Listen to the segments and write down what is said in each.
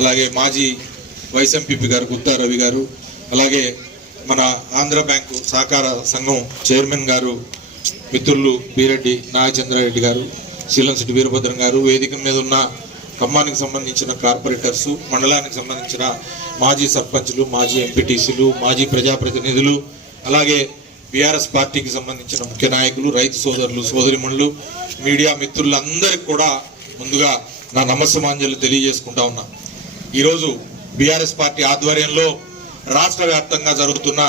అలాగే మాజీ vice MPP గారు గుత్తా రవి గారు, అలాగే మన ఆంధ్ర బ్యాంకు సహకార సంఘం చైర్మన్ గారు మిత్రులు బీరెడ్డి నాగచంద్రారెడ్డి గారు, శీలంశెట్టి వీరభద్రం గారు, వేదిక మీద ఉన్న ఖమ్మానికి సంబంధించిన కార్పొరేటర్సు, మండలానికి సంబంధించిన మాజీ సర్పంచ్లు, మాజీ ఎంపీటీసీలు, మాజీ ప్రజాప్రతినిధులు, అలాగే బీఆర్ఎస్ పార్టీకి సంబంధించిన ముఖ్య నాయకులు, రైతు సోదరులు, సోదరిమణులు, మీడియా మిత్రులందరికీ కూడా ముందుగా నా నమస్సమాంజలు తెలియజేసుకుంటా ఉన్నా. ఈరోజు బీఆర్ఎస్ పార్టీ ఆధ్వర్యంలో రాష్ట్ర వ్యాప్తంగా జరుగుతున్న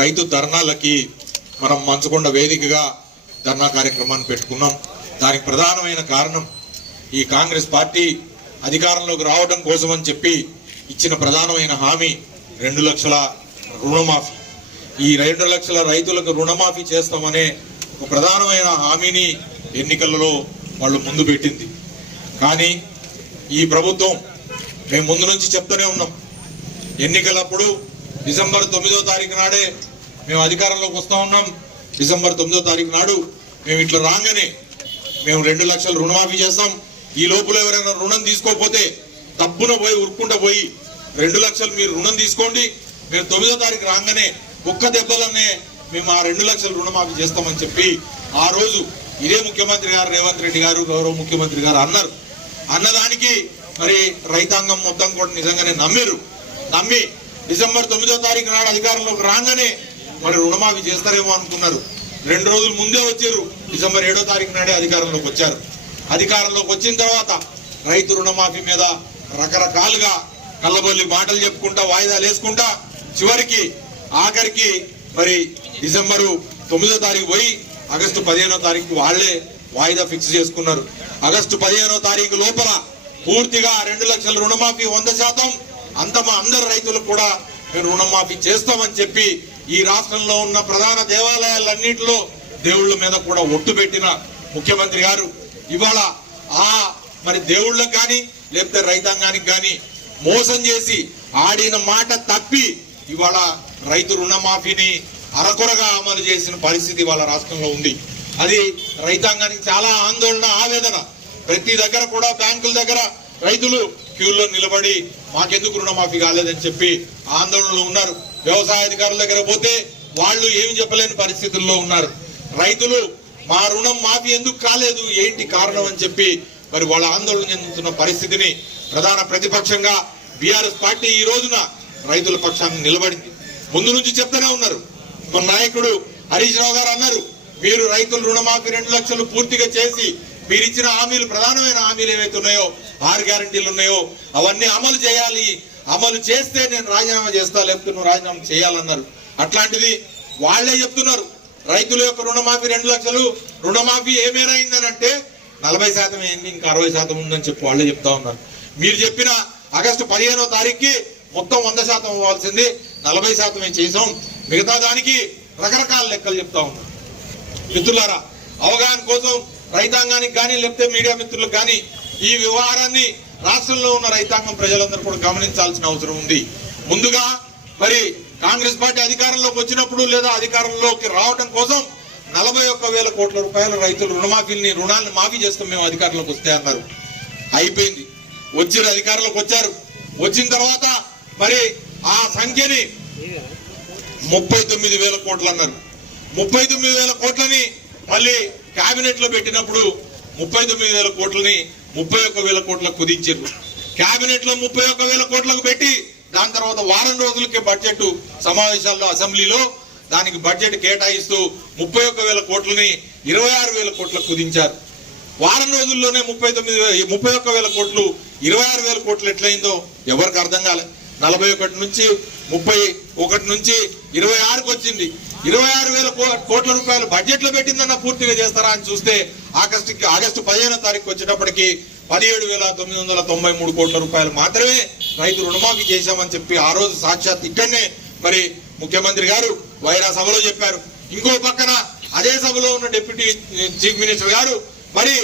రైతు ధర్నాలకి మనం మంచకొండ వేదికగా ధర్నా కార్యక్రమాన్ని పెట్టుకున్నాం. దానికి ప్రధానమైన కారణం ఈ కాంగ్రెస్ పార్టీ అధికారంలోకి రావడం కోసం అని చెప్పి ఇచ్చిన ప్రధానమైన హామీ 2 లక్షల రుణమాఫీ. ఈ 2 లక్షల రైతులకు రుణమాఫీ చేస్తామనే ఒక ప్రధానమైన హామీని ఎన్నికలలో వాళ్ళు ముందు పెట్టింది. కానీ ఈ ప్రభుత్వం మేము ముందు నుంచి చెప్తూనే ఉన్నాం, ఎన్నికలప్పుడు డిసెంబర్ 9వ తారీఖు నాడే మేము అధికారంలోకి వస్తూ ఉన్నాం. డిసెంబర్ 9వ తారీఖు నాడు మేము ఇట్లా రాగానే మేము 2 లక్షలు రుణమాఫీ చేస్తాం, ఈ లోపల ఎవరైనా రుణం తీసుకోకపోతే తప్పున పోయి ఉరుక్కుంటా పోయి 2 లక్షలు మీరు రుణం తీసుకోండి, మేము 9వ తారీఖు రాగానే ఒక్క దెబ్బలనే మేము ఆ 2 లక్షలు రుణమాఫీ చేస్తామని చెప్పి ఆ రోజు ఇదే ముఖ్యమంత్రి గారు రేవంత్ రెడ్డి గారు, గౌరవ ముఖ్యమంత్రి గారు అన్నదానికి మరి రైతాంగం మొత్తం కూడా నిజంగానే నమ్మి డిసెంబర్ 9వ తారీఖు నాడు అధికారంలోకి రాగానే మరి రుణమాఫీ చేస్తారేమో అనుకున్నారు. 2 రోజులు ముందే వచ్చారు, డిసెంబర్ 7వ తారీఖు నాడే అధికారంలోకి వచ్చారు. అధికారంలోకి వచ్చిన తర్వాత రైతు రుణమాఫీ మీద రకరకాలుగా కళ్ళబొల్లి మాటలు చెప్పుకుంటా, వాయిదాలు వేసుకుంటా, చివరికి ఆఖరికి మరి డిసెంబరు 9వ తారీఖు పోయి ఆగస్టు 15వ తారీఖు వాళ్లే వాయిదా ఫిక్స్ చేసుకున్నారు. ఆగస్టు 15వ తారీఖు లోపల పూర్తిగా 2 లక్షల రుణమాఫీ 100% అందరు రైతులకు కూడా మేము రుణమాఫీ చేస్తామని చెప్పి ఈ రాష్ట్రంలో ఉన్న ప్రధాన దేవాలయాలన్నింటిలో దేవుళ్ళ మీద కూడా ఒట్టు పెట్టిన ముఖ్యమంత్రి గారు ఇవాళ మరి దేవుళ్ళకి కానీ లేకపోతే రైతాంగానికి కానీ మోసం చేసి ఆడిన మాట తప్పి ఇవాళ రైతు రుణమాఫీని అరకొరగా అమలు చేసిన పరిస్థితి వాళ్ళ రాష్ట్రంలో ఉంది. అది రైతాంగానికి చాలా ఆందోళన, ఆవేదన. ప్రతి దగ్గర కూడా బ్యాంకుల దగ్గర రైతులు క్యూల్లో నిలబడి మాకెందుకు రుణమాఫీ కాలేదని చెప్పి ఆందోళనలో ఉన్నారు. వ్యవసాయ అధికారుల దగ్గర పోతే వాళ్ళు ఏమి చెప్పలేని పరిస్థితుల్లో ఉన్నారు. రైతులు మా రుణం మాఫీ ఎందుకు కాలేదు, ఏంటి కారణం అని చెప్పి మరి వాళ్ళ ఆందోళన చెందుతున్న పరిస్థితిని ప్రధాన ప్రతిపక్షంగా బీఆర్ఎస్ పార్టీ ఈ రోజున రైతుల పక్షాన్ని నిలబడింది. ముందు నుంచి చెప్తూనే ఉన్నారు. మన నాయకుడు హరీష్ రావు గారు అన్నారు, మీరు రైతుల రుణమాఫీ 2 లక్షలు పూర్తిగా చేసి మీరు ఇచ్చిన హామీలు, ప్రధానమైన హామీలు ఏవైతే ఉన్నాయో, 6 గ్యారంటీలు ఉన్నాయో అవన్నీ అమలు చేయాలి, అమలు చేస్తే నేను రాజీనామా చేస్తా, లేకపోతే నువ్వు రాజీనామా చేయాలన్నారు. అట్లాంటిది వాళ్లే చెప్తున్నారు, రైతుల యొక్క రుణమాఫీ 2 లక్షలు రుణమాఫీ ఏ మేర అయిందని అంటే 40% అయింది, ఇంకా 60% ఉందని చెప్పి వాళ్ళే చెప్తా ఉన్నారు. మీరు చెప్పిన ఆగస్టు 15వ తారీఖుకి మొత్తం 100% అవ్వాల్సింది 40% చేసాం, మిగతా దానికి రకరకాల లెక్కలు చెప్తా ఉన్నారు. మిత్రులారా, అవగాహన కోసం రైతాంగానికి కానీ లేకపోతే మీడియా మిత్రులకు కానీ ఈ వ్యవహారాన్ని రాష్ట్రంలో ఉన్న రైతాంగం ప్రజలందరూ కూడా గమనించాల్సిన అవసరం ఉంది. ముందుగా మరి కాంగ్రెస్ పార్టీ అధికారంలోకి వచ్చినప్పుడు లేదా అధికారంలోకి రావడం కోసం 41,000 కోట్ల రూపాయల రైతుల రుణాలను మాఫీ చేస్తాం మేము అధికారంలోకి వస్తే అన్నారు. అయిపోయింది, వచ్చిన అధికారంలోకి వచ్చారు. వచ్చిన తర్వాత మరి ఆ సంఖ్యని 39,000 కోట్లు అన్నారు. 39,000 కోట్లని మళ్ళీ కేబినెట్ లో పెట్టినప్పుడు 39,000 కోట్లని 31,000 కోట్లకు కుదించారు. కేబినెట్ లో 31,000 కోట్లకు పెట్టి దాని తర్వాత వారం రోజులకే బడ్జెట్ సమావేశాల్లో అసెంబ్లీలో దానికి బడ్జెట్ కేటాయిస్తూ 31,000 కోట్లని 26,000 కోట్లకు కుదించారు. వారం రోజుల్లోనే 31,000 కోట్లు 26,000 కోట్లు ఎట్లయిందో ఎవరికి అర్థం కాలే. 41 నుంచి 31 నుంచి 26కు వచ్చింది. 26,000 కోట్ల రూపాయలు బడ్జెట్ లో పెట్టిందన్న పూర్తిగా చేస్తారా అని చూస్తే ఆగస్టు 15వ తారీఖు వచ్చేటప్పటికి 17,993 కోట్ల రూపాయలు మాత్రమే రైతు రుణమాఫీ చేశామని చెప్పి ఆ రోజు సాక్షాత్ ఇక్కడనే మరి ముఖ్యమంత్రి గారు వైరా సభలో చెప్పారు. ఇంకో పక్కన అదే సభలో ఉన్న డిప్యూటీ చీఫ్ మినిస్టర్ గారు మరి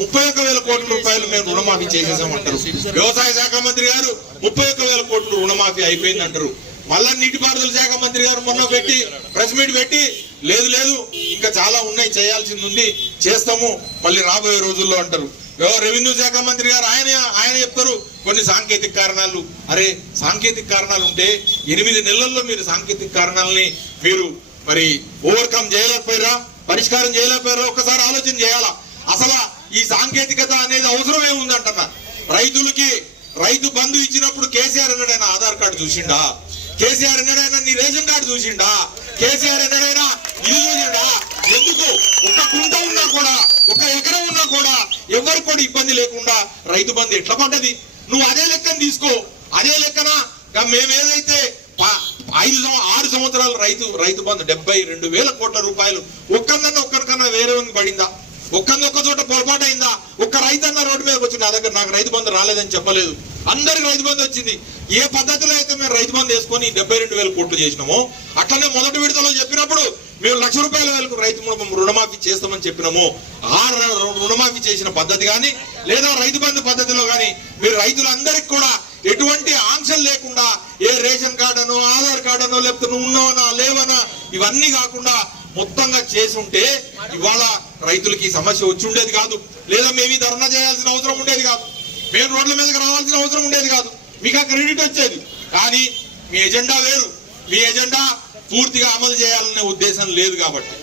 31,000 కోట్ల రూపాయలు మేము రుణమాఫీ చేసేసామంటారు. వ్యవసాయ శాఖ మంత్రి గారు 31,000 కోట్లు రుణమాఫీ అయిపోయింది అంటారు. మళ్ళా నీటిపారుదల శాఖ మంత్రి గారు మొన్న పెట్టి ప్రెస్ మీట్ పెట్టి లేదు ఇంకా చాలా ఉన్నాయి, చేయాల్సింది ఉంది, చేస్తాము మళ్ళీ రాబోయే రోజుల్లో అంటారు. రెవెన్యూ శాఖ మంత్రి గారు ఆయన చెప్తారు కొన్ని సాంకేతిక కారణాలు. అరే సాంకేతిక కారణాలు ఉంటే 8 నెలల్లో మీరు సాంకేతిక కారణాలని మీరు మరి ఓవర్కమ్ చేయలేకపోయారా, పరిష్కారం చేయలేకపోయారా? ఒక్కసారి ఆలోచన చేయాలా. అసలు ఈ సాంకేతికత అనేది అవసరం ఏముందంటున్నా. రైతులకి రైతు బంధు ఇచ్చినప్పుడు కేసీఆర్ ఎన్నడైనా ఆధార్ కార్డు చూసిండా? కేసీఆర్ ఎన్నడైనా నీ రేషన్ కార్డు చూసిండా? కేసీఆర్ ఎన్నడైనా ఇది చూసిండా? ఎందుకు ఒక కుంట ఉన్నా కూడా, ఒక ఎకరం ఉన్నా కూడా ఎవరికి కూడా ఇబ్బంది లేకుండా రైతు బంధు ఎట్లా పడ్డది? నువ్వు అదే లెక్కన తీసుకో. అదే లెక్కన మేమేదైతే 6 సంవత్సరాలు రైతు బంధు 72,000 కోట్ల రూపాయలు ఒక్కరికన్నా వేరే పడిందా? ఒక్క చోట పొరపాటు అయిందా? ఒక్క రైతన్న రోడ్డు మీదకి వచ్చింది, నా దగ్గర నాకు రైతు బంధు రాలేదని చెప్పలేదు. అందరికి రైతు బంధు వచ్చింది. ఏ పద్ధతిలో అయితే మేము రైతు బంధు వేసుకొని 72,000 కోట్లు చేసినామో అట్లనే మొదటి విడతలో చెప్పినప్పుడు మేము ₹1,00,000 రైతు రుణమాఫీ చేస్తామని చెప్పినాము. ఆ రుణమాఫీ చేసిన పద్ధతి కానీ లేదా రైతు బంధు పద్ధతిలో కానీ మీరు రైతులందరికీ కూడా ఎటువంటి ఆంక్షలు లేకుండా ఏ రేషన్ కార్డునో ఆధార్ కార్డునో లేకపోతే నువ్వు ఉన్నావనా లేవనా ఇవన్నీ కాకుండా మొత్తంగా చేసి ఉంటే ఇవాళ రైతులకి సమస్య వచ్చి ఉండేది కాదు. లేదా మేము ధర్నా చేయాల్సిన అవసరం ఉండేది కాదు, మేము రోడ్ల మీదకి రావాల్సిన అవసరం ఉండేది కాదు, మీకు ఆ క్రెడిట్ వచ్చేది. కానీ మీ ఎజెండా వేరు. మీ ఎజెండా పూర్తిగా అమలు చేయాలనే ఉద్దేశం లేదు కాబట్టి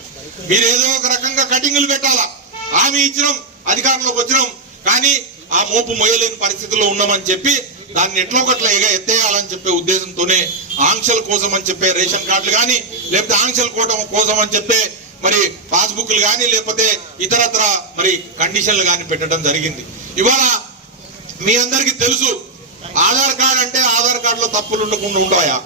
మీరు ఏదో ఒక రకంగా కటింగులు పెట్టాలా. హామీ ఇచ్చినాం, అధికారంలోకి వచ్చినాం, కానీ ఆ మోపు మొయ్యలేని పరిస్థితుల్లో ఉన్నామని చెప్పి దాన్ని ఎట్లా ఒకట్లా ఎత్తేయాలని చెప్పే ఉద్దేశంతోనే ఆంక్షల కోసం అని చెప్పే రేషన్ కార్డులు కానీ లేకపోతే ఆంక్షల కోసం అని చెప్పే మరి పాస్బుక్లు కానీ లేకపోతే ఇతరత్ర మరి కండిషన్లు కానీ పెట్టడం జరిగింది. ఇవాళ మీ అందరికీ తెలుసు ఆధార్ కార్డు అంటే ఆధార్ కార్డులో తప్పులు ఉండకుండా ఉంటాయా?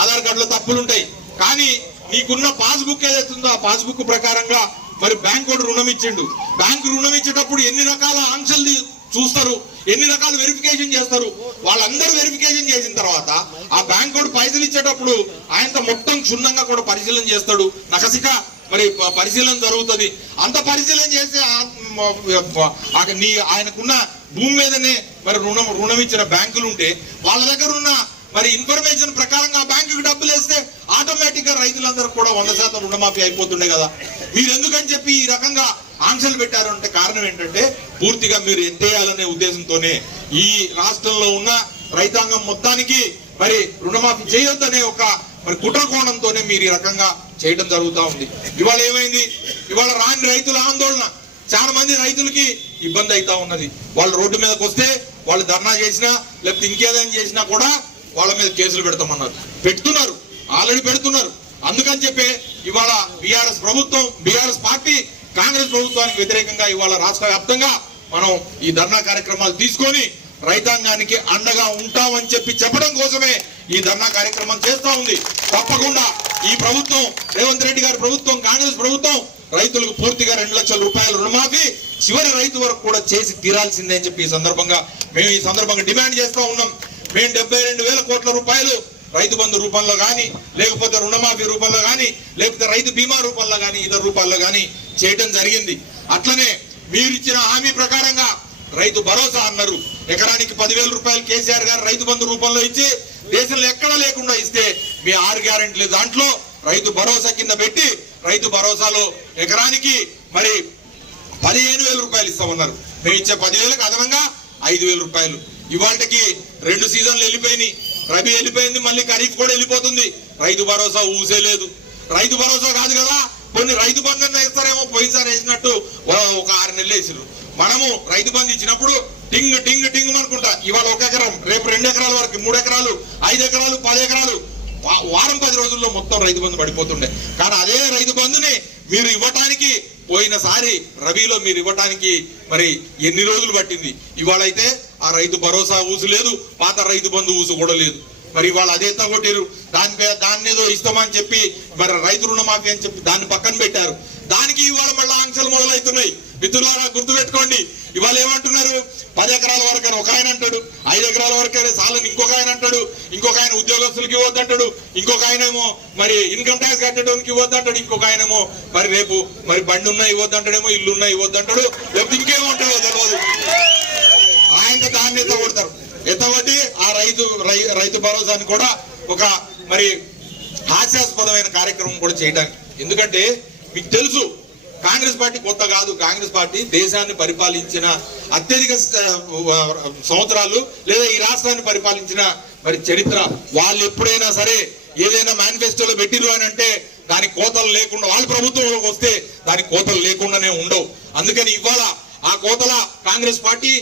ఆధార్ కార్డులో తప్పులు ఉంటాయి. కానీ నీకున్న పాస్బుక్ ఏదైతుందో ఆ పాస్బుక్ ప్రకారంగా మరి బ్యాంకు రుణం ఇచ్చిండు. బ్యాంకు రుణం ఇచ్చేటప్పుడు ఎన్ని రకాల ఆంక్షలు చూస్తారు, ఎన్ని రకాల వెరిఫికేషన్ చేస్తారు. వాళ్ళందరూ వెరిఫికేషన్ చేసిన తర్వాత ఆ బ్యాంకు పైసలు ఇచ్చేటప్పుడు ఆయనతో మొత్తం క్షుణ్ణంగా కూడా పరిశీలన చేస్తాడు. నకసిక మరి పరిశీలన జరుగుతుంది. అంత పరిశీలన చేసి ఆయనకున్న భూమి మీదనే మరి రుణం ఇచ్చిన బ్యాంకులు ఉంటే వాళ్ళ దగ్గర ఉన్న మరి ఇన్ఫర్మేషన్ ప్రకారంగా ఆ బ్యాంకుకి డబ్బులు వేస్తే ఆటోమేటిక్ గా రైతులందరూ కూడా 100% రుణమాఫీ అయిపోతుండే కదా. మీరు ఎందుకని చెప్పి ఈ రకంగా ఆంక్షలు పెట్టారు అంటే కారణం ఏంటంటే పూర్తిగా మీరు ఎత్తేయాలనే ఉద్దేశంతోనే ఈ రాష్ట్రంలో ఉన్న రైతాంగం మొత్తానికి మరి రుణమాఫీ చేయొద్దనే ఒక మరి కుట్ర కోణంతోనే మీరు ఈ రకంగా చేయడం జరుగుతూ ఉంది. ఇవాళ ఏమైంది? ఇవాళ రాని రైతుల ఆందోళన చాలా మంది రైతులకి ఇబ్బంది అవుతా ఉన్నది. వాళ్ళు రోడ్డు మీదకి వస్తే వాళ్ళు ధర్నా చేసినా లేకపోతే ఇంకేదైనా చేసినా కూడా వాళ్ళ మీద కేసులు పెడతామన్నారు, పెడుతున్నారు, ఆల్రెడీ పెడుతున్నారు. అందుకని చెప్పే ఇవాళ బీఆర్ఎస్ పార్టీ కాంగ్రెస్ ప్రభుత్వానికి వ్యతిరేకంగా ఇవాళ రాష్ట్ర వ్యాప్తంగా మనం ఈ ధర్నా కార్యక్రమాలు తీసుకొని రైతాంగానికి అండగా ఉంటామని చెప్పడం కోసమే ఈ ధర్నా కార్యక్రమం చేస్తా ఉంది. తప్పకుండా ఈ ప్రభుత్వం రేవంత్ రెడ్డి గారి ప్రభుత్వం కాంగ్రెస్ ప్రభుత్వం రైతులకు పూర్తిగా 2 లక్షల రూపాయల రుణమాఫీ చివరి రైతు వరకు కూడా చేసి తీరాల్సిందే అని చెప్పి మేము ఈ సందర్భంగా డిమాండ్ చేస్తా ఉన్నాం. మేము 72,000 కోట్ల రూపాయలు రైతు బంధు రూపంలో కానీ లేకపోతే రుణమాఫీ రూపంలో కానీ లేకపోతే రైతు బీమా రూపంలో కానీ ఇతర రూపాల్లో కానీ చేయడం జరిగింది. అట్లనే మీరిచ్చిన హామీ ప్రకారంగా రైతు భరోసా అన్నారు. ఎకరానికి 10,000 రూపాయలు కేసీఆర్ గారు రైతు బంధు రూపంలో ఇచ్చి దేశంలో ఎక్కడా లేకుండా ఇస్తే మీ 6 గ్యారెంటీలు దాంట్లో రైతు భరోసా కింద పెట్టి రైతు భరోసాలో ఎకరానికి మరి 15,000 రూపాయలు ఇస్తామన్నారు. మేము ఇచ్చే 10,000కి అదనంగా 5,000 రూపాయలు. ఇవాళకి 2 సీజన్లు వెళ్ళిపోయినాయి. రబీ వెళ్ళిపోయింది, మళ్ళీ ఖరీఫ్ కూడా వెళ్ళిపోతుంది. రైతు భరోసా ఊసే లేదు. రైతు భరోసా కాదు కదా, కొన్ని రైతు బంధు వేస్తారేమో పోయినసారి వేసినట్టు ఒక 6 నెలలు వేసారు. మనము రైతు బంధు ఇచ్చినప్పుడు టింగ్ టింగ్ టింగ్ అనుకుంటా ఇవాళ 1 ఎకరం, రేపు 2 ఎకరాల వరకు, 3 ఎకరాలు, 5 ఎకరాలు, 10 ఎకరాలు వారం 10 రోజుల్లో మొత్తం రైతు బంధు పడిపోతుండే. కానీ అదే రైతు బంధుని మీరు ఇవ్వటానికి పోయినసారి రబీలో మీరు ఇవ్వటానికి మరి ఎన్ని రోజులు పట్టింది. ఇవాళ అయితే ఆ రైతు భరోసా ఊసు లేదు, పాత రైతు బంధు ఊసు కూడా లేదు. మరి వాళ్ళు అదే తగ్గొట్టారు. దాన్ని ఏదో ఇస్తామని చెప్పి మరి రైతు రుణమాఫీ అని చెప్పి దాన్ని పక్కన పెట్టారు. దానికి ఇవాళ మళ్ళీ ఆంక్షలు మొదలవుతున్నాయి. మిత్రులారా గుర్తుపెట్టుకోండి, ఇవాళ ఏమంటున్నారు? 10 ఎకరాల వరకు ఒక ఆయన అంటాడు, 5 ఎకరాల వరకైనా చాలని ఇంకొక ఆయన అంటాడు, ఇంకొక ఆయన ఉద్యోగస్తులకి ఇవ్వద్దంటాడు, ఇంకొక ఆయనేమో మరి ఇన్కమ్ ట్యాక్స్ కట్టడానికి ఇవ్వద్దంటాడు, ఇంకొక ఆయనేమో మరి రేపు మరి బండి ఉన్నా ఇవ్వద్దంటాడేమో, ఇల్లున్నా ఇవ్వద్దంటాడు, లేకపోతే ఇంకేమో అంటాడో తెలియదు. ఆయనతో దాన్ని ఎత్తగొడతారు. ఎత్తబట్టి ఆ రైతు భరోసాని కూడా ఒక మరి హాస్యాస్పదమైన కార్యక్రమం కూడా చేయడానికి. ఎందుకంటే మీకు తెలుసు కాంగ్రెస్ పార్టీ కొత్త కాదు. కాంగ్రెస్ పార్టీ దేశాన్ని పరిపాలించిన అత్యధిక సంవత్సరాలు లేదా ఈ రాష్ట్రాన్ని పరిపాలించిన మరి చరిత్ర. వాళ్ళు ఎప్పుడైనా సరే ఏదైనా మేనిఫెస్టోలో పెట్టిరు అని అంటే దానికి కోతలు లేకుండా, వాళ్ళ ప్రభుత్వంలోకి వస్తే దానికి కోతలు లేకుండానే ఉండవు. అందుకని ఇవాళ ఆ కోతల కాంగ్రెస్ పార్టీ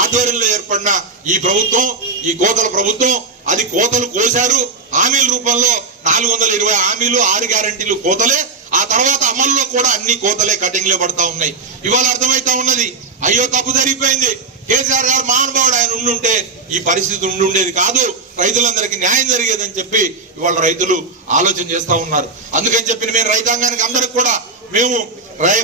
ఆధ్వర్యంలో ఏర్పడిన ఈ ప్రభుత్వం, ఈ కోతల ప్రభుత్వం, అది కోతలు కోశారు. హామీల రూపంలో 420 హామీలు, 6 గ్యారంటీలు కోతలే. ఆ తర్వాత అమల్లో కూడా అన్ని కోతలే, కటింగ్లే పడతా ఉన్నాయి. ఇవాళ అర్థమైతా ఉన్నది, అయ్యో తప్పు జరిగిపోయింది, కేసీఆర్ గారు మహానుభావుడు, ఆయన ఉండుంటే ఈ పరిస్థితి ఉండుండేది కాదు, రైతులందరికీ న్యాయం జరిగేదని చెప్పి ఇవాళ రైతులు ఆలోచన చేస్తా ఉన్నారు. అందుకని చెప్పి మేము రైతాంగానికి అందరికి కూడా మేము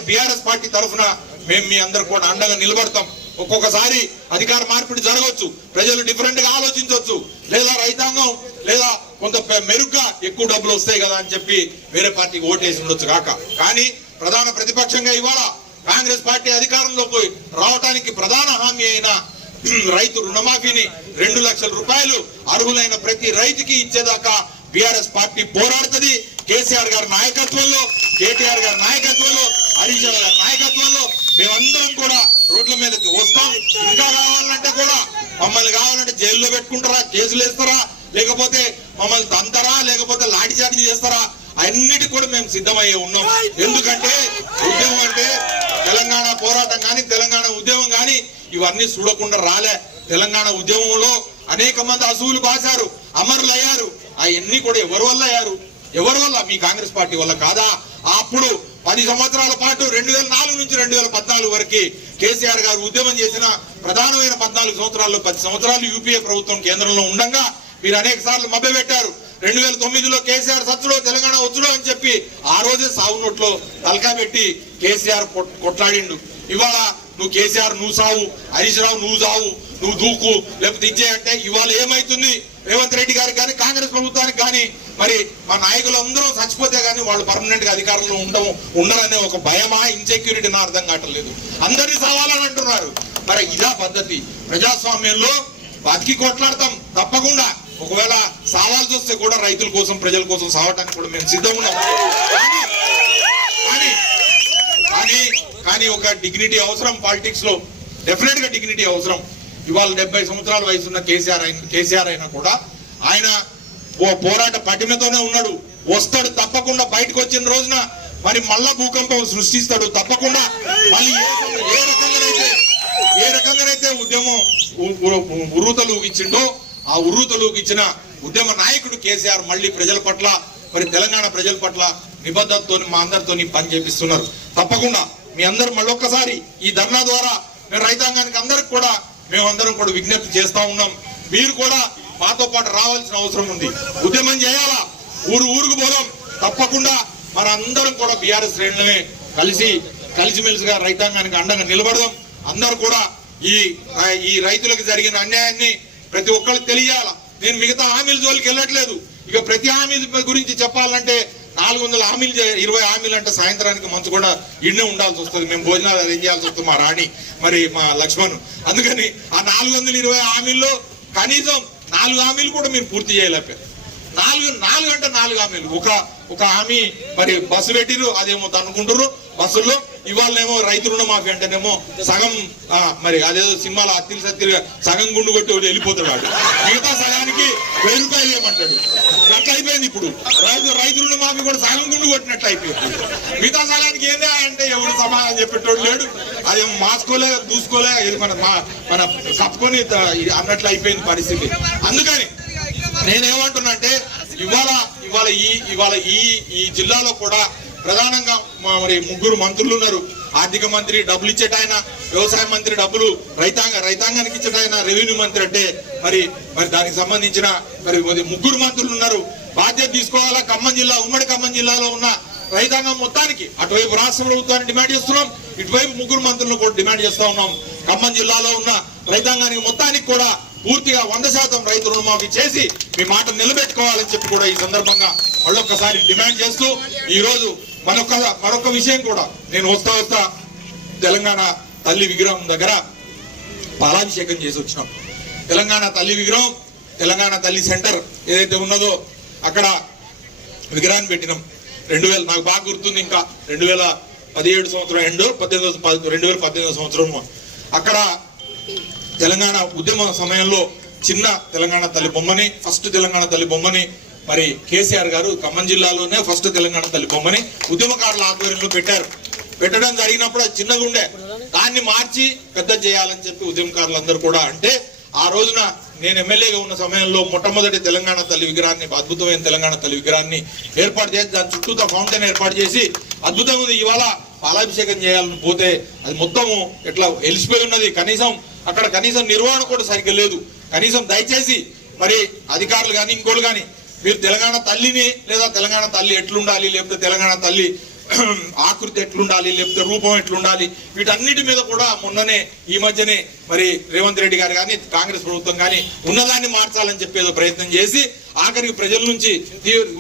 బీఆర్ఎస్ పార్టీ తరఫున మేము మీ అందరు కూడా అండగా నిలబడతాం. ఒక్కొక్కసారి అధికార మార్పిడి జరగవచ్చు, ప్రజలు డిఫరెంట్ గా ఆలోచించవచ్చు, లేదా రైతాంగం లేదా కొంత మెరుగ్గా ఎక్కువ డబ్బులు వస్తాయి కదా అని చెప్పి వేరే పార్టీకి ఓటేసి ఉండొచ్చు కాక. కానీ ప్రధాన ప్రతిపక్షంగా ఇవాళ కాంగ్రెస్ పార్టీ అధికారంలోకి రావడానికి ప్రధాన హామీ అయిన రైతు రుణమాఫీని 2 లక్షల రూపాయలు అర్హులైన ప్రతి రైతుకి ఇచ్చేదాకా బీఆర్ఎస్ పార్టీ పోరాడుతుంది. కేసీఆర్ గారి నాయకత్వంలో, కేటీఆర్ గారి నాయకత్వంలో, హరీష్ రావు గారి నాయకత్వంలో మేమందరం కూడా రోడ్ల మీదకి వస్తాం. ఇంకా కావాలంటే కూడా మమ్మల్ని కావాలంటే జైల్లో పెట్టుకుంటారా, కేసులు వేస్తారా, లేకపోతే మమ్మల్ని తంతారా, లేకపోతే లాఠీ చార్జీ చేస్తారా, అన్నిటి కూడా మేము సిద్ధమయ్యే ఉన్నాం. ఎందుకంటే ఉద్యమం అంటే తెలంగాణ పోరాటం కానీ తెలంగాణ ఉద్యమం కానీ ఇవన్నీ చూడకుండా రాలే. తెలంగాణ ఉద్యమంలో అనేక మంది అసూలు బాసారు, అమరులు అయ్యారు. అవన్నీ కూడా ఎవరి వల్ల అయ్యారు? ఎవరి వల్ల? మీ కాంగ్రెస్ పార్టీ వల్ల కాదా? అప్పుడు 10 సంవత్సరాల పాటు 2004 నుంచి 2014 వరకు కేసీఆర్ గారు ఉద్యమం చేసిన ప్రధానమైన 14 సంవత్సరాల్లో 10 సంవత్సరాలు యూపీఏ ప్రభుత్వం కేంద్రంలో ఉండగా మీరు అనేక సార్లు మభ్యపెట్టారు. 2009లో కేసీఆర్ సచ్చుడో తెలంగాణ వచ్చుడో అని చెప్పి ఆ రోజే సాగు నోట్లో తలకా పెట్టి కేసీఆర్ కొట్లాడిండు. ఇవాళ నువ్వు కేసీఆర్ నువ్వు సావు, హరీష్ రావు నువ్వు సావు, నువ్వు దూకు, లేకపోతే ఇచ్చే అంటే ఇవాళ ఏమైతుంది? రేవంత్ రెడ్డి గారికి కానీ కాంగ్రెస్ ప్రభుత్వానికి కానీ మరి మా నాయకులందరూ చచ్చిపోతే కానీ వాళ్ళు పర్మనెంట్ గా అధికారంలో ఉండరనే ఒక భయమా, ఇన్సెక్యూరిటీ నా అర్థం కావట్లేదు. అందరినీ సావాలని అంటున్నారు. మరి ఇదా పద్ధతి? ప్రజాస్వామ్యంలో బతికి కొట్లాడతాం తప్పకుండా. ఒకవేళ సావాల్సి వస్తే కూడా రైతుల కోసం, ప్రజల కోసం సావటానికి కూడా మేము సిద్ధంగా ఉన్నాం. కానీ ఒక డిగ్నిటీ అవసరం పాలిటిక్స్ లో, డెఫినెట్ గా డిగ్నిటీ అవసరం. ఇవాళ 70 సంవత్సరాల వయసున్న కేసీఆర్ అయినా కూడా ఆయన పోరాట పటిమతోనే ఉన్నాడు. వస్తాడు తప్పకుండా. బయటకు వచ్చిన రోజున మరి మళ్ళా భూకంపం సృష్టిస్తాడు తప్పకుండా. మళ్ళీ ఏ రకంగానైతే ఉద్యమం ఉర్రూతలు ఊగించిండో ఆ ఉర్రూతలు ఊగించిన ఉద్యమ నాయకుడు కేసీఆర్ మళ్ళీ ప్రజల పట్ల, మరి తెలంగాణ ప్రజల పట్ల నిబద్ధతతో మా అందరితో పని చేపిస్తున్నారు. తప్పకుండా మీ అందరూ మళ్ళొక్కసారి ఈ ధర్నా ద్వారా మేము రైతాంగానికి అందరికి కూడా మేమందరం కూడా విజ్ఞప్తి చేస్తా ఉన్నాం. మీరు కూడా మాతో పాటు రావాల్సిన అవసరం ఉంది. ఉద్యమం చేయాలా, ఊరుకు పోదాం తప్పకుండా. మన అందరం కూడా బీఆర్ఎస్ శ్రేణులనే కలిసిమెలిసిగా రైతాంగానికి అండగా నిలబడదాం. అందరూ కూడా ఈ రైతులకు జరిగిన అన్యాయాన్ని ప్రతి ఒక్కరికి తెలియాలా. నేను మిగతా హామీల జోలికి వెళ్ళట్లేదు. ఇక ప్రతి హామీ గురించి చెప్పాలంటే 400 హామీలు, 20 హామీలు అంటే సాయంత్రానికి మంచు కూడా ఇన్నే ఉండాల్సి వస్తుంది. మేము భోజనాలు అరేంజ్ చేయాల్సి వస్తుంది, మా రాణి మరి మా లక్ష్మణ్. అందుకని ఆ 420 హామీల్లో కనీసం 4 హామీలు కూడా మీరు పూర్తి చేయలేకపోయారు. 4 అంటే 4 హామీలు. ఒక హామీ మరి బస్సు పెట్టిరు, అదేమో అనుకుంటారు బస్సుల్లో. ఇవాళనేమో రైతు రుణమాఫీ అంటేనేమో సగం మరి అదేదో సినిమాలో అత్తిరి సగం గుండు కొట్టి వెళ్ళిపోతాడు వాడు. మిగతా సగానికి 1000 రూపాయలు ఏమంటాడు. అట్లా అయిపోయింది ఇప్పుడు. రైతు రుణమాఫీ కూడా సగం గుండు కొట్టినట్లు అయిపోయింది. మిగతా సగానికి ఏందా అంటే ఎవరు సమాధానం చెప్పేటోడు లేడు. అదేమో మాసుకోలే, దూసుకోలే, మన కప్పుకొని అన్నట్లు అయిపోయింది పరిస్థితి. అందుకని నేనేమంటున్నా అంటే ఇవాళ ఈ జిల్లాలో కూడా ప్రధానంగా మరి 3 మంత్రులు ఉన్నారు. ఆర్థిక మంత్రి డబ్బులు ఇచ్చేటాయన, వ్యవసాయ మంత్రి డబ్బులు రైతాంగానికి ఇచ్చేటాయన, రెవెన్యూ మంత్రి అంటే మరి దానికి సంబంధించిన మరి 3 మంత్రులు ఉన్నారు. బాధ్యత తీసుకోవాలా. ఉమ్మడి ఖమ్మం జిల్లాలో ఉన్న రైతాంగం మొత్తానికి అటువైపు రాష్ట్ర ప్రభుత్వాన్ని డిమాండ్ చేస్తున్నాం, ఇటువైపు 3 మంత్రులను కూడా డిమాండ్ చేస్తా ఉన్నాం. ఖమ్మం జిల్లాలో ఉన్న రైతాంగానికి మొత్తానికి కూడా పూర్తిగా 100% రైతు రుణమాఫీ చేసి మీ మాట నిలబెట్టుకోవాలని చెప్పి కూడా ఈ సందర్భంగా మళ్ళొక్కసారి డిమాండ్ చేస్తూ ఈ రోజు మరొక విషయం కూడా నేను వస్తా తెలంగాణ తల్లి విగ్రహం దగ్గర పాలాభిషేకం చేసి వచ్చినాం. తెలంగాణ తల్లి విగ్రహం, తెలంగాణ తల్లి సెంటర్ ఏదైతే ఉన్నదో అక్కడ విగ్రహాన్ని పెట్టినాం. 2000 నాకు బాగా గుర్తుంది. ఇంకా 2017 సంవత్సరం ఎండ్ 2018 సంవత్సరం అక్కడ తెలంగాణ ఉద్యమ సమయంలో చిన్న తెలంగాణ తల్లి బొమ్మని, ఫస్ట్ తెలంగాణ తల్లి బొమ్మని మరి కేసీఆర్ గారు ఖమ్మం జిల్లాలోనే ఫస్ట్ తెలంగాణ తల్లి బొమ్మని ఉద్యమకారుల ఆధ్వర్యంలో పెట్టడం జరిగినప్పుడు అది చిన్నగా ఉండే, దాన్ని మార్చి పెద్ద చేయాలని చెప్పి ఉద్యమకారులందరూ కూడా అంటే ఆ రోజున నేను ఎమ్మెల్యేగా ఉన్న సమయంలో మొట్టమొదటి తెలంగాణ తల్లి విగ్రహాన్ని, అద్భుతమైన తెలంగాణ తల్లి విగ్రహాన్ని ఏర్పాటు చేసి దాని చుట్టూతో ఫౌంటైన్ ఏర్పాటు చేసి అద్భుతంగా ఉంది. ఇవాళ పాలాభిషేకం చేయాలని పోతే అది మొత్తము ఎట్లా ఎలిసిపోయి ఉన్నది. అక్కడ కనీసం నిర్వహణ కూడా సరిగ్గా లేదు. కనీసం దయచేసి మరి అధికారులు కానీ ఇంకోళ్ళు కానీ మీరు తెలంగాణ తల్లిని లేదా తెలంగాణ తల్లి ఎట్లుండాలి, లేకపోతే తెలంగాణ తల్లి ఆకృతి ఎట్లుండాలి, లేకపోతే రూపం ఎట్లుండాలి, వీటన్నిటి మీద కూడా మొన్ననే ఈ మధ్యనే మరి రేవంత్ రెడ్డి గారు కానీ కాంగ్రెస్ ప్రభుత్వం కానీ ఉన్నదాన్ని మార్చాలని చెప్పేదో ప్రయత్నం చేసి ఆఖరికి ప్రజల నుంచి,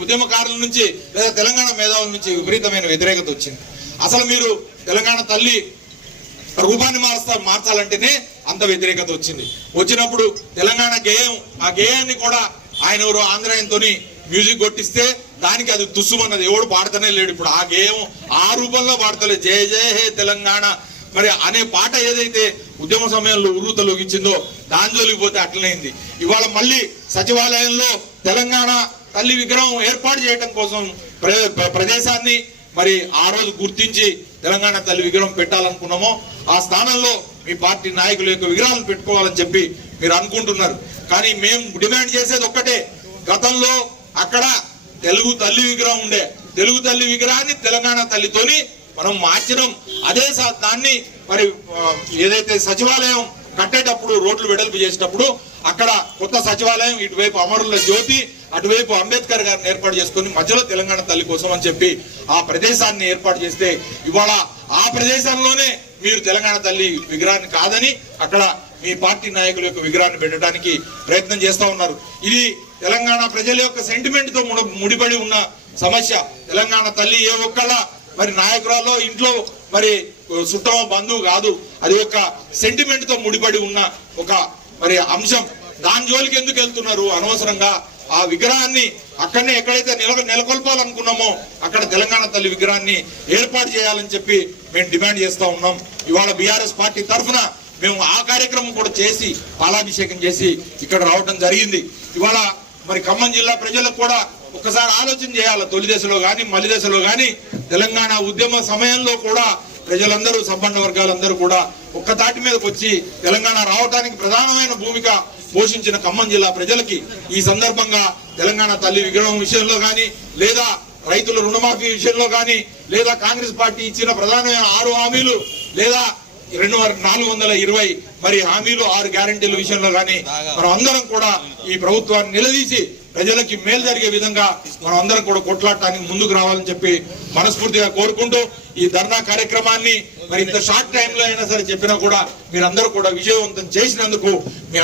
ఉద్యమకారుల నుంచి లేదా తెలంగాణ మేధావుల నుంచి విపరీతమైన వ్యతిరేకత వచ్చింది. అసలు మీరు తెలంగాణ తల్లి రూపాన్ని మార్చాలంటేనే అంత వ్యతిరేకత వచ్చినప్పుడు తెలంగాణ గేయం, ఆ గేయాన్ని కూడా ఆయన ఎవరు ఆంధ్రాయనతోని మ్యూజిక్ కొట్టిస్తే దానికి అది తుస్సుమన్నది, ఎవడు పాడుతూనే లేడు. ఇప్పుడు ఆ గేయం ఆ రూపంలో పాడతలేదు. జయ జయ హే తెలంగాణ మరి అనే పాట ఏదైతే ఉద్యమ సమయంలో ఉర్రూతలోకిచ్చిందో దాని జోలికి పోతే అట్లనేయింది. ఇవాళ మళ్ళీ సచివాలయంలో తెలంగాణ తల్లి విగ్రహం ఏర్పాటు చేయడం కోసం ప్రదేశాన్ని మరి ఆ రోజు గుర్తించి తెలంగాణ తల్లి విగ్రహం పెట్టాలనుకున్నామో ఆ స్థానంలో మీ పార్టీ నాయకుల యొక్క విగ్రహాలను పెట్టుకోవాలని చెప్పి మీరు అనుకుంటున్నారు. కానీ మేము డిమాండ్ చేసేది ఒక్కటే, గతంలో అక్కడ తెలుగు తల్లి విగ్రహం ఉండే, తెలుగు తల్లి విగ్రహాన్ని తెలంగాణ తల్లితోని మనం మార్చడం, అదే దాన్ని మరి ఏదైతే సచివాలయం కట్టేటప్పుడు రోడ్లు వెడల్పు చేసేటప్పుడు అక్కడ కొత్త సచివాలయం ఇటువైపు అమరుల జ్యోతి, అటువైపు అంబేద్కర్ గారిని ఏర్పాటు చేసుకుని మధ్యలో తెలంగాణ తల్లి కోసం అని చెప్పి ఆ ప్రదేశాన్ని ఏర్పాటు చేస్తే ఇవాళ ఆ ప్రదేశంలోనే మీరు తెలంగాణ తల్లి విగ్రహాన్ని కాదని అక్కడ మీ పార్టీ నాయకుల యొక్క విగ్రహాన్ని పెట్టడానికి ప్రయత్నం చేస్తా ఉన్నారు. ఇది తెలంగాణ ప్రజల యొక్క సెంటిమెంట్ తో ముడిపడి ఉన్న సమస్య. తెలంగాణ తల్లి ఏ ఒక్కళ్ళ మరి నాయకురాల్లో ఇంట్లో మరి చుట్టమ బంధువు కాదు, అది ఒక సెంటిమెంట్ తో ముడిపడి ఉన్న ఒక మరి అంశం. దాని జోలికి ఎందుకు వెళ్తున్నారు అనవసరంగా? ఆ విగ్రహాన్ని అక్కడనే ఎక్కడైతే నెలకొల్పాలనుకున్నామో అక్కడ తెలంగాణ తల్లి విగ్రహాన్ని ఏర్పాటు చేయాలని చెప్పి మేము డిమాండ్ చేస్తా ఉన్నాం. ఇవాళ బీఆర్ఎస్ పార్టీ తరఫున మేము ఆ కార్యక్రమం కూడా చేసి పాలాభిషేకం చేసి ఇక్కడ రావడం జరిగింది. ఇవాళ మరి ఖమ్మం జిల్లా ప్రజలకు కూడా ఒక్కసారి ఆలోచన చేయాలి. తొలి దశలో కానీ మలి దశలో కానీ తెలంగాణ ఉద్యమ సమయంలో కూడా ప్రజలందరూ, సంపన్న వర్గాలందరూ కూడా ఒక్క తాటి మీదకి వచ్చి తెలంగాణ రావడానికి ప్రధానమైన భూమిక పోషించిన ఖమ్మం జిల్లా ప్రజలకి ఈ సందర్భంగా తెలంగాణ తల్లి విగ్రహం విషయంలో కానీ, లేదా రైతుల రుణమాఫీ విషయంలో కానీ, లేదా కాంగ్రెస్ పార్టీ ఇచ్చిన ప్రధానమైన 6 హామీలు, లేదా 420 మరి హామీలు 6 గ్యారెంటీల విషయంలో కానీ మనం అందరం కూడా ఈ ప్రభుత్వాన్ని నిలదీసి ప్రజలకి మేలు జరిగే విధంగా మనం అందరం కూడా కొట్లాడటానికి ముందుకు రావాలని చెప్పి మనస్ఫూర్తిగా కోరుకుంటూ ఈ ధర్నా కార్యక్రమాన్ని మరి ఇంత షార్ట్ టైంలో అయినా సరే చెప్పినా కూడా మీరందరూ కూడా విజయవంతం చేసినందుకు మీ